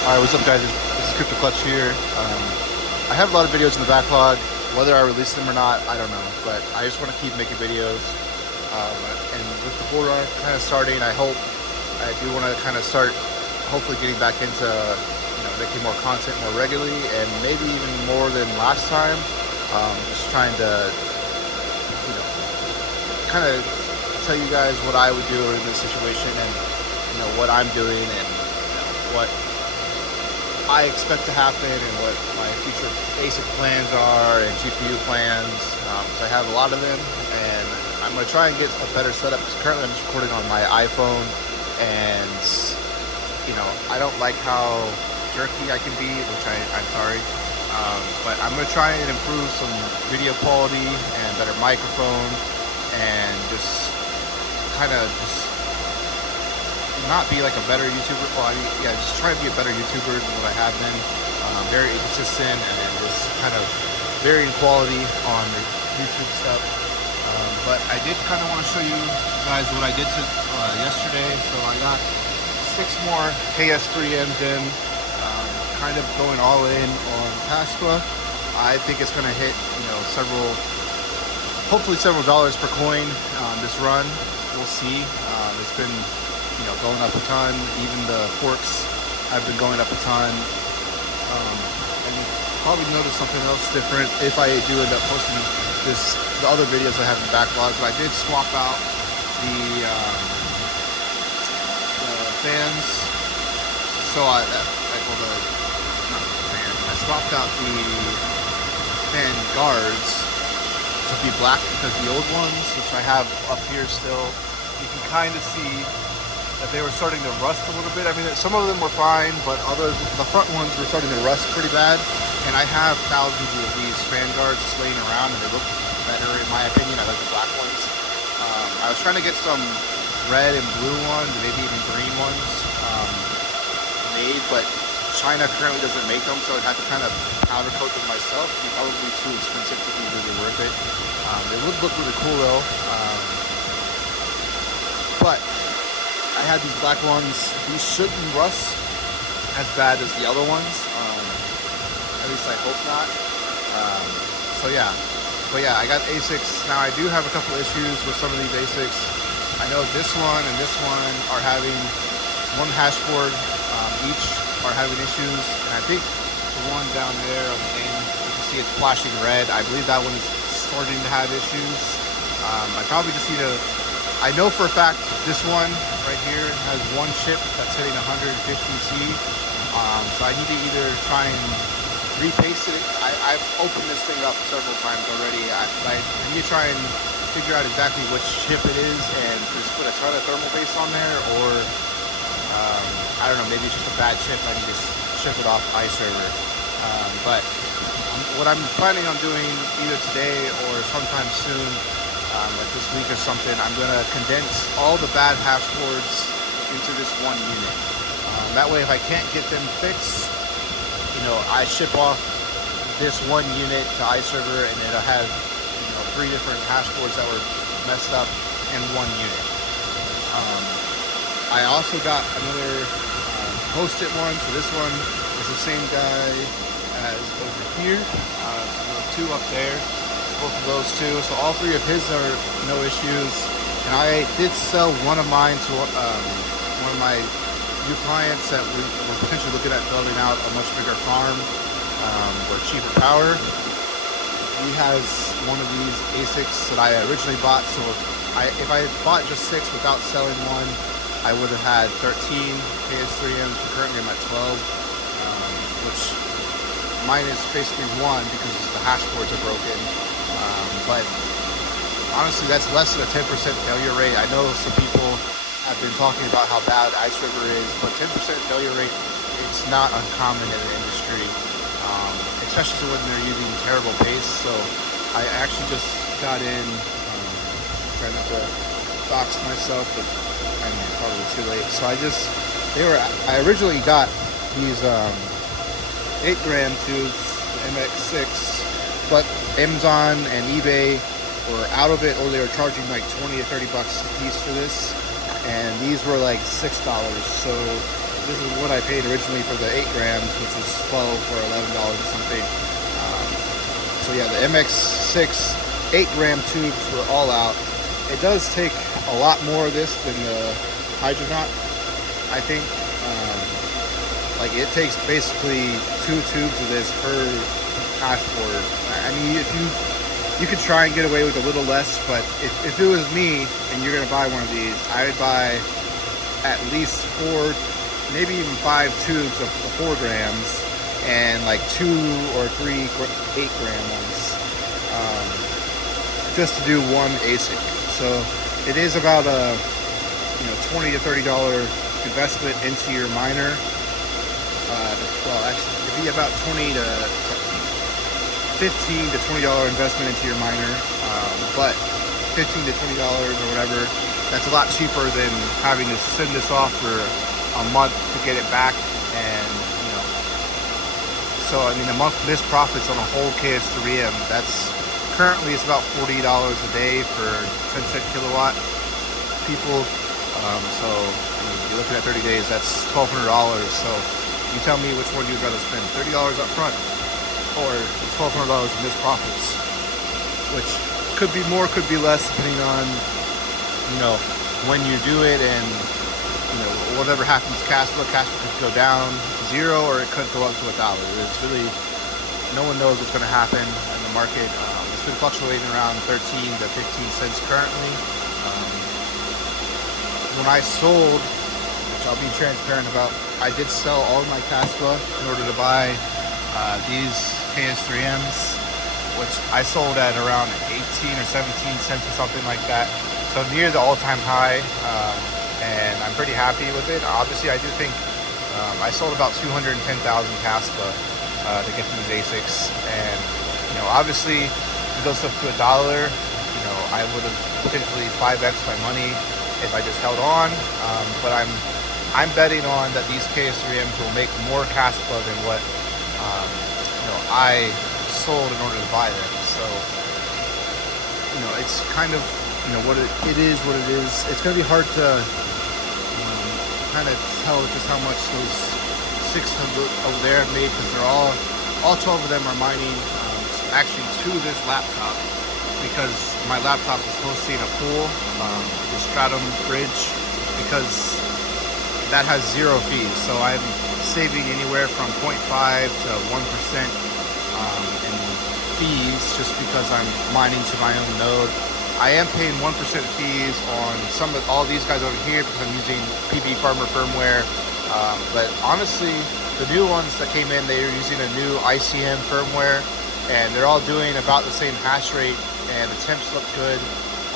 Alright, what's up guys? This is Crypto Clutch here. I have a lot of videos in the backlog. Whether I release them or not, I don't know. But I just want to keep making videos. And with the bull run kind of starting, I do want to kind of start hopefully getting back into making more content more regularly and maybe even more than last time. Just trying to kind of tell you guys what I would do in this situation and what I'm doing and what I expect to happen and what my future ASIC plans are and GPU plans. So I have a lot of them, and I'm going to try and get a better setup because currently I'm just recording on my iPhone, and I don't like how jerky I can be, which I'm sorry. But I'm going to try and improve some video quality and better microphone and just kind of not be like a better YouTuber. Well, just try to be a better YouTuber than what I have been. Very inconsistent and just kind of varying quality on the YouTube stuff. But I did kind of want to show you guys what I did yesterday. So I got 6 more KS3Ms in, kind of going all in on Kaspa. I think it's going to hit hopefully several dollars per coin this run. We'll see. It's been going up a ton. Even the forks have been going up a ton. And you probably notice something else different if I do end up posting the other videos I have in the backlog. But I did swap out the fans. So I swapped out the fan guards to be black because the old ones, which I have up here still, you can kind of see that they were starting to rust a little bit. I mean, some of them were fine, but others, the front ones were starting to rust pretty bad. And I have thousands of these fan guards just laying around, and they look better in my opinion. I like the black ones. I was trying to get some red and blue ones, and maybe even green ones made, but China currently doesn't make them, so I'd have to kind of powder coat them myself. It'd be probably too expensive to be really worth it. They would look really cool though. But I had these black ones. These shouldn't rust as bad as the other ones. At least I hope not. But yeah, I got ASICs. Now I do have a couple issues with some of these ASICs. I know this one and this one are having one hash board each are having issues. And I think the one down there on the end, you can see it's flashing red. I believe that one is starting to have issues. I probably just need to, I know for a fact this one right here has one chip that's hitting 150C. So I need to either try and repaste it. I've opened this thing up several times already. I need to try and figure out exactly which chip it is and just put a ton of thermal paste on there, or I don't know, maybe it's just a bad chip. I need to ship it off iServer. But what I'm planning on doing either today or sometime soon, like this week or something, I'm going to condense all the bad hash boards into this one unit. That way, if I can't get them fixed, I ship off this one unit to iServer, and it'll have 3 different hash boards that were messed up in one unit. I also got another post-it one, so this one is the same guy as over here. So 2 up there, both of those 2. So all 3 of his are no issues. And I did sell one of mine to one of my new clients that we're potentially looking at building out a much bigger farm or cheaper power. He has one of these ASICs that I originally bought. So if I had bought just 6 without selling one, I would have had 13 KS3Ms, but currently I'm at 12, which mine is basically 1 because the hash boards are broken. But honestly, that's less than a 10% failure rate. I know some people have been talking about how bad iServer is, but 10% failure rate, it's not uncommon in the industry, especially when they're using terrible paste. So I actually just got in, trying not to dox myself, but I'm probably too late. So I originally got these 8-gram tubes, MX6, but Amazon and eBay were out of it, or they were charging like 20 or 30 bucks a piece for this, and these were like $6. So this is what I paid originally for the 8 grams, which was $12 or $11 or something. So yeah, the MX6 8-gram tubes were all out. It does take a lot more of this than the Hydronaut, I think. Like it takes basically 2 tubes of this per passport. I mean, if you could try and get away with a little less, but if it was me and you're gonna buy one of these, I would buy at least 4, maybe even 5 tubes of 4 grams and like 2 or 3 8-gram ones, just to do one ASIC. So it is about a $20 to $30 investment into your miner. Well, actually, it'd be about $15 to $20 investment into your miner, but $15 to $20 or whatever, that's a lot cheaper than having to send this off for a month to get it back. And so I mean, a month missed profits on a whole KS3M, that's currently it's about $40 a day for 10-cent kilowatt people. So I mean, you're looking at 30 days, that's $1,200. So you tell me which one you'd rather spend, $30 up front or $1,200 in missed profits, which could be more, could be less, depending on when you do it and whatever happens to Kaspa. Kaspa could go down to 0 or it could go up to $1. It's really, no one knows what's going to happen in the market. It's been fluctuating around 13 to 15 cents currently. When I sold, which I'll be transparent about, I did sell all of my Kaspa in order to buy these KS3Ms, which I sold at around 18 or 17 cents or something like that. So near the all-time high, and I'm pretty happy with it. Obviously, I do think I sold about 210,000 Kaspa to get these ASICs, and obviously, if it goes up to $1, I would have potentially 5x my money if I just held on. But I'm betting on that these KS3Ms will make more Kaspa than what I sold in order to buy them. So it's kind of what it is. What it is. It's going to be hard to kind of tell just how much those 6 over there have made, because they're all 12 of them are mining actually to this laptop, because my laptop is hosting a pool, the Stratum bridge, because that has 0 fees. So I'm saving anywhere from 0.5 to 1% in fees, just because I'm mining to my own node. I am paying 1% fees on all these guys over here because I'm using PB Farmer firmware. But honestly, the new ones that came in, they are using a new ICM firmware, and they're all doing about the same hash rate, and the temps look good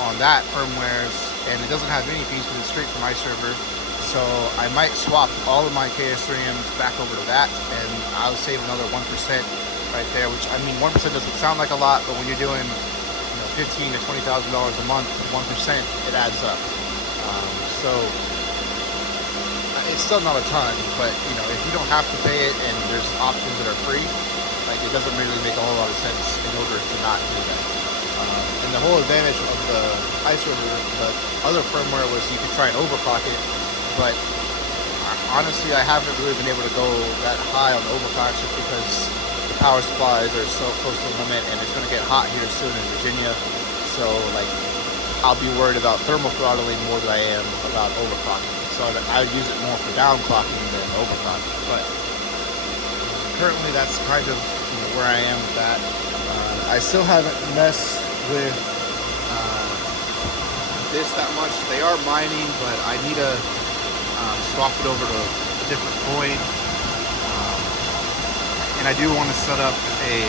on that firmwares, and it doesn't have any fees because it's straight from my server. So I might swap all of my KS3Ms back over to that, and I'll save another 1% right there, which, I mean, 1% doesn't sound like a lot, but when you're doing $15,000 to $20,000 a month, 1%, it adds up. So it's still not a ton, but if you don't have to pay it and there's options that are free, like, it doesn't really make a whole lot of sense in order to not do that. And the whole advantage of the iServer, the other firmware, was you could try and overclock it, but honestly, I haven't really been able to go that high on the overclock just because the power supplies are so close to the limit, and it's going to get hot here soon in Virginia. So, like, I'll be worried about thermal throttling more than I am about overclocking. So I would use it more for downclocking than overclocking. But currently, that's kind of where I am with that. I still haven't messed with this that much. They are mining, but I need to swap it over to a different coin. And I do want to set up a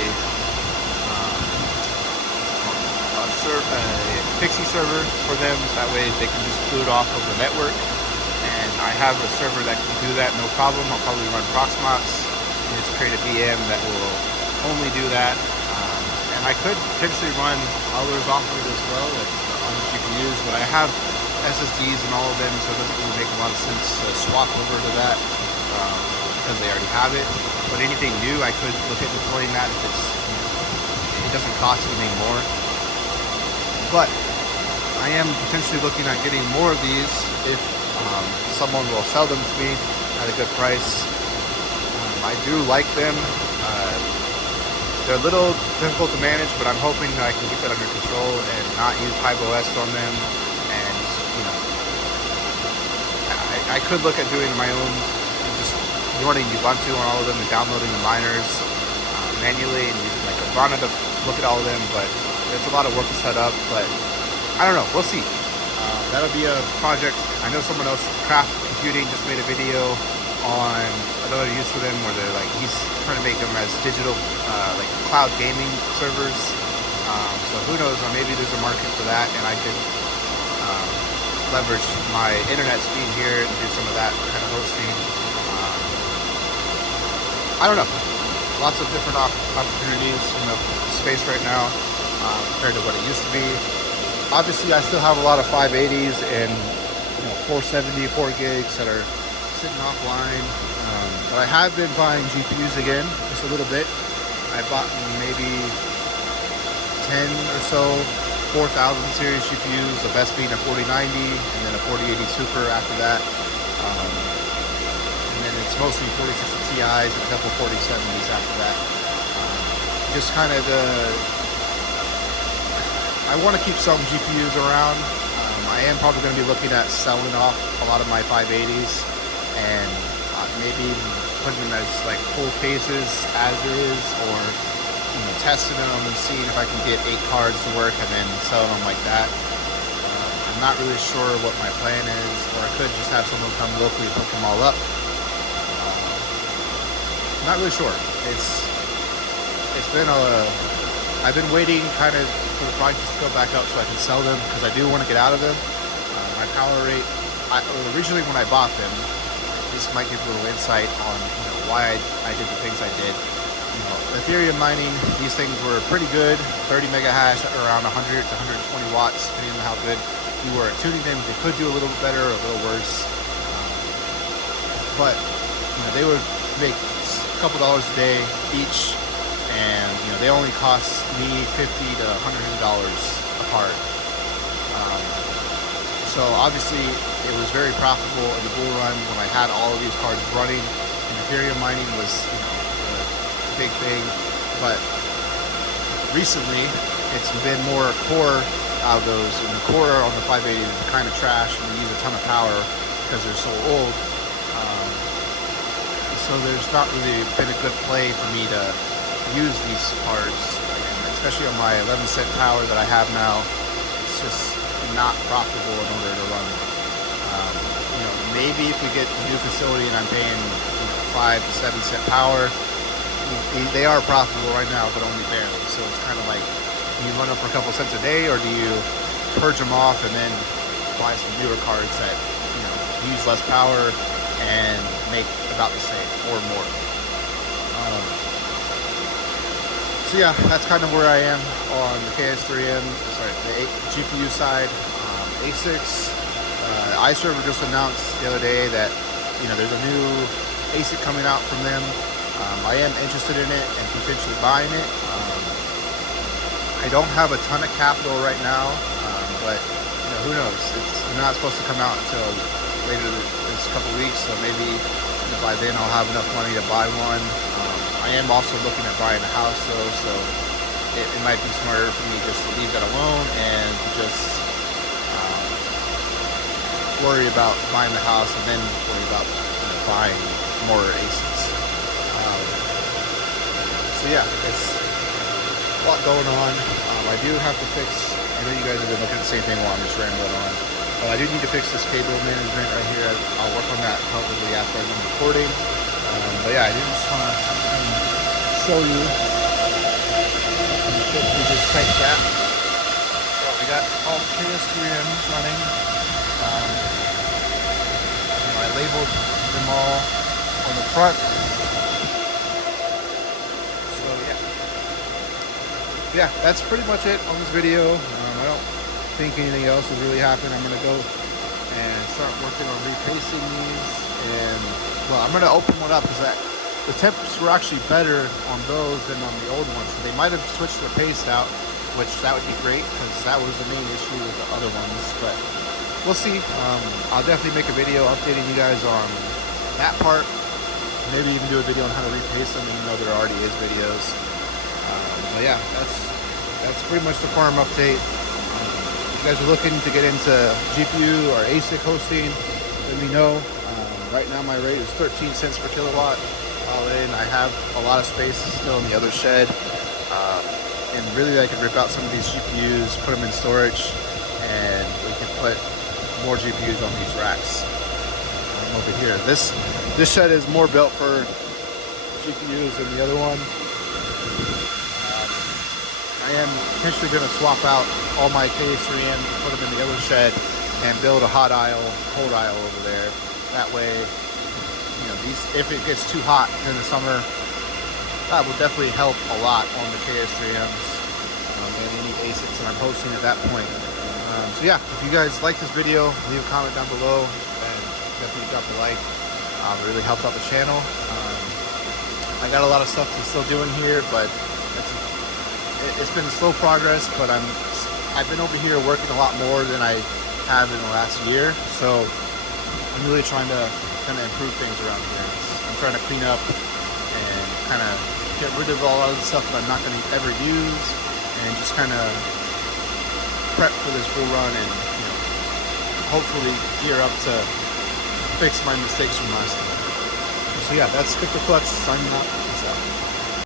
Pixie server for them. That way they can just boot off of the network. And I have a server that can do that, no problem. I'll probably run Proxmox and just create a VM that will only do that. And I could potentially run others off of it as well, like on the GPUs, but I have SSDs and all of them, so it doesn't really make a lot of sense to swap over to that because they already have it. But anything new, I could look at deploying that if it doesn't cost anything more. But I am potentially looking at getting more of these if someone will sell them to me. I at a good price. I do like them. They're a little difficult to manage, but I'm hoping that I can get that under control and not use HiveOS on them. And you know, I could look at doing my own, just running Ubuntu on all of them and downloading the miners manually and using like Grafana to look at all of them. But there's a lot of work to set up. But I don't know. We'll see. That'll be a project. I know someone else, Craft Computing, just made a video on another use for them where they're like, he's trying to make them as digital like cloud gaming servers. So who knows, or maybe there's a market for that and I could leverage my internet speed here and do some of that kind of hosting. I don't know, lots of different opportunities in the space right now compared to what it used to be. Obviously I still have a lot of 580s and 470 4 gigs that are sitting offline, but I have been buying GPUs again, just a little bit. I bought maybe 10 or so 4000 series GPUs, the best being a 4090 and then a 4080 Super after that, and then it's mostly 4060 Ti's and a couple 4070s after that. Just kind of I want to keep some GPUs around. I am probably going to be looking at selling off a lot of my 580s and maybe putting them as like full cases as is, or testing them and seeing if I can get 8 cards to work and then selling them like that. I'm not really sure what my plan is, or I could just have someone come locally and hook them all up. I'm not really sure. It's been I've been waiting kind of for the prices to go back up so I can sell them, because I do want to get out of them. My power rate, originally when I bought them, this might give a little insight on why I did the things I did. Ethereum mining, these things were pretty good, 30 mega hash at around 100 to 120 watts, depending on how good you were at tuning them. They could do a little bit better or a little worse, but they would make a couple dollars a day each, and they only cost me $50 to $100 a card. So obviously it was very profitable in the bull run when I had all of these cards running, and Ethereum mining was the big thing. But recently it's been more core out of those, and the core on the 580 is kind of trash and they use a ton of power because they're so old. So there's not really been a good play for me to use these cards, and especially on my 11-cent power that I have now. It's just not profitable in order to run. Maybe if we get a new facility and I'm paying 5 to 7 cent power, they are profitable right now, but only barely. So it's kind of like, do you run them for a couple cents a day, or do you purge them off and then buy some newer cards that use less power and make about the same or more? So yeah, that's kind of where I am on the KS3M, the GPU side. ASICs, iServer just announced the other day that there's a new ASIC coming out from them. I am interested in it and potentially buying it. I don't have a ton of capital right now, but who knows? It's not supposed to come out until later this couple weeks, so maybe by then I'll have enough money to buy one. I am also looking at buying a house though, so it might be smarter for me just to leave that alone and just worry about buying the house and then worry about buying more ASICs. So yeah, it's a lot going on. I do have to fix, I know you guys have been looking at the same thing while I'm just rambling on, but I do need to fix this cable management right here. I'll work on that probably after I'm recording. But yeah, I did just want to show you. We just type that. So we got all KS3M running. I labeled them all on the front. So yeah, that's pretty much it on this video. I don't think anything else has really happened. I'm gonna go and start working on repasting these, and well, I'm gonna open one up because the temps were actually better on those than on the old ones. So they might have switched their paste out, which that would be great because that was the main issue with the other ones. But we'll see. I'll definitely make a video updating you guys on that part. Maybe even do a video on how to repaste them, even though there already is videos. But yeah, that's pretty much the farm update. If you guys are looking to get into GPU or ASIC hosting, let me know. Right now my rate is 13 cents per kilowatt all in. I have a lot of space still in the other shed, and really I could rip out some of these GPUs, put them in storage, and we can put more GPUs on these racks. Over here, this shed is more built for GPUs than the other one. I am potentially going to swap out all my KS3M, put them in the other shed, and build a hot aisle, cold aisle over there. That way, you know, if it gets too hot in the summer, that will definitely help a lot on the KS3Ms and any ASICs that I'm hosting at that point. So yeah, if you guys like this video, leave a comment down below. Definitely drop a like. It really helps out the channel. I got a lot of stuff to still do in here, but it's been slow progress. But I've been over here working a lot more than I have in the last year. So I'm really trying to kind of improve things around here. I'm trying to clean up and kind of get rid of a lot of the stuff that I'm not going to ever use, and just kind of prep for this bull run and, you know, hopefully gear up to fix my mistakes from last time. So yeah, that's Victor Clutch signing out.